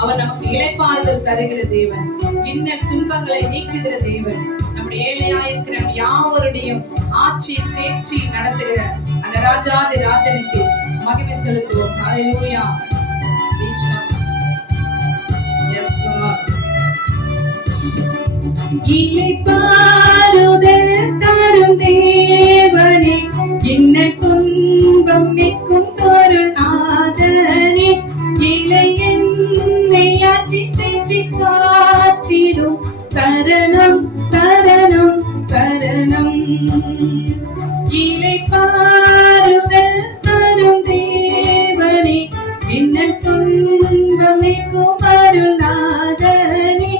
அவர் நமக்கு இளைப்பாறுதல் தருகிற தேவன், இன்னல் துன்பங்களை நீக்குகிற தேவன், நம்முடைய ஏழையாயிருக்கிற யாவருடையும் ஆட்சி தேர்ச்சி நடத்துகிற அந்த ராஜாதி ராஜனுக்கு மகிமை செலுத்துவோம். ஹல்லேலூயா. இளைப்பாறுதல் தரும் தேவனே, இன்னல் துன்பம் நீக்கும் பொருள் ஆதரனே, இலை என்னை ஆட்சி தேற்றி காத்திடும் சரணம் சரணம் சரணம். இளைப்பாறுதல் தரும் தேவனே, இன்னல் துன்பம் நீக்கும் பொருள் ஆதரனே,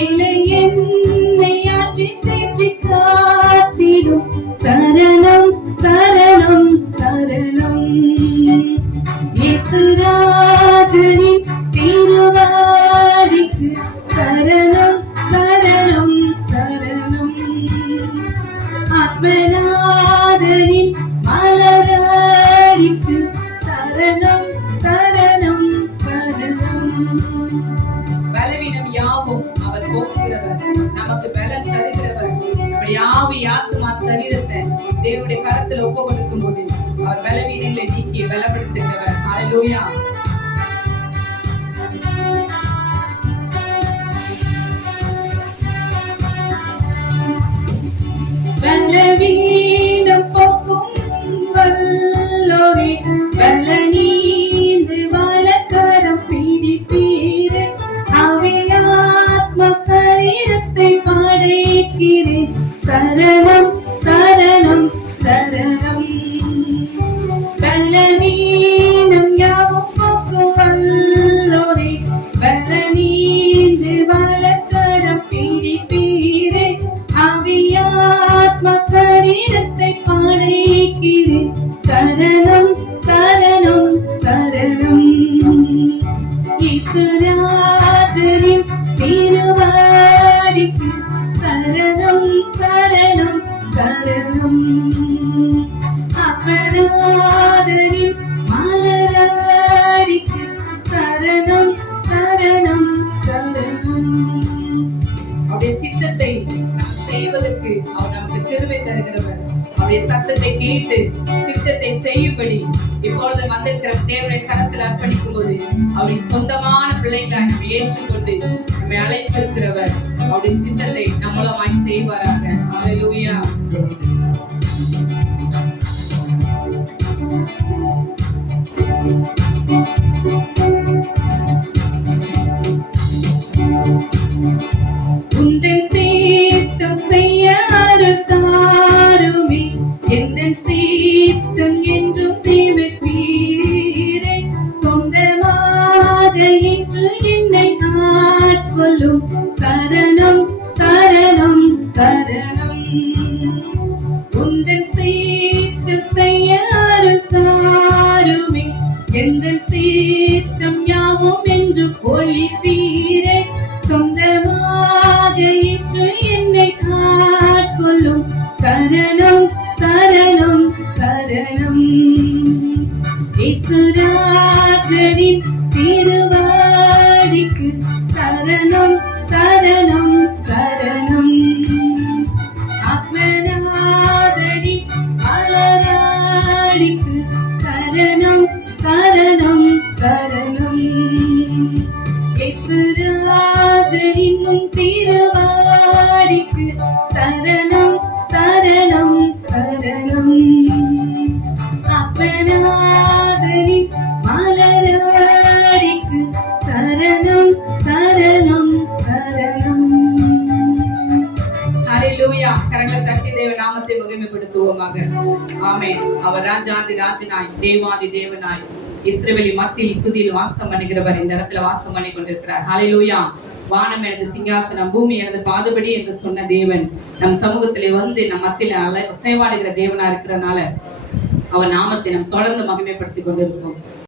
இலை என்னை ஆட்சி தேற்றி காத்திடும் சரணம் சரணம் சரணம். இயேசுராஜனின் திருவாடிக்கு சரணம் சரணம் சரணம். ஆத்மநாதனின் மலரடிக்கு சரணம் சரணம் சரணம். பலவீனம் யாவும் அவர் போக்குகிறவர், நமக்கு பலன் தருகிறவர். நம்முடைய ஆவி ஆத்மா சரீரத்தை தேவனுடைய கரத்தில் ஒப்பு கொடுக்கும் போது அவர் பலவீனங்களை நீக்கி பலப்படுத்துகிறவர். ஹல்லேலூயா. பலவீனம் போக்கும் வல்லோரே, பலனீந்து வலக்கரம் பிடிப்பீரே, ஆவியாத்ம சரீரத்தை படைக்கிறேன் சரணம் சரணம் சரணம். பலவீனம் யாவும் போக்கும் வல்லோரே, பலனீந்து வலக்கரம் பிடிப்பீரே, ஆவியாத்ம சரீரத்தை படைக்கிறேன் சரணம் சரணம் சரணம். இயேசுராஜனின் திருவாடிக்கு சரணம் சரணம் சரணம். ஆத்மநாதனின் மலரடிக்கு சரணம் சரணம் சரணம். அவருடைய சித்தத்தை செய்வதற்கு அவர் நமக்கு கிருபை தருகிறவர். அவருடைய சத்தத்தை கேட்டு சித்தத்தை செய்யும்படி இப்பொழுது வந்திருக்கிற தேவனுடைய கரத்தில் அர்ப்பணிக்கும் போது அவருடைய சொந்தமான பிள்ளைகளை நம்ம ஏற்றுக்கொண்டு நம்மை அழைத்திருக்கிறவர் அவருடைய சித்தத்தை நம்மளமாய் செய்வாராக. ஹல்லேலூயா. உந்தன் சித்தம் செய்ய அருள் தாருமே, எந்தன் சித்தம் என்றும் தீவிப்பீரே, சொந்தமாக இன்று என்னை ஆட்கொள்ளும் சரணம் சரணம் சரணம். உந்தன் சித்தம் செய்ய அருள் தாருமே, எந்தன் சித்தம் யாவும் என்றும் ஒளிப்பீரே, சொந்தமாக இன்று என்னை காட்கொள்ளும் சரணம் சரணம் சரணம். இயேசுராஜனின் திருவாடிக்கு சரணம் சரணம் சரணம். ஆத்மநாதனின் மலரடிக்கு சரணம் சரணம் சரணம். இயேசுராஜனின் திருவாடிக்கு சரணம் சரணம் சரணம். ஆத்மநாதனின் மலரடிக்கு சரணம் சரணம் சரணம். ஹல்லேலூயா. கரங்களை தட்டி தேவ நாமத்தை மகிமைப்படுத்துவோமாக. ஆமென். அவர் ராஜாதி ராஜனாய் தேவாதி தேவனாய் இஸ்ரவேலின் மத்தியில் துதியில் வாசம் பண்ணுகிறவர் இந்த இடத்துல வாசம் பண்ணி கொண்டிருக்கிறார். ஹல்லேலூயா. வானம் எனது சிங்காசனம், பூமி எனது பாதுபடி என்று சொன்ன தேவன் நம் சமூகத்திலே வந்து நம் மத்தியில சேவாடுகிற தேவனா இருக்கிறதுனால அவர் நாமத்தை நாம் தொடர்ந்து மகிமைப்படுத்திக் கொண்டிருக்கோம்.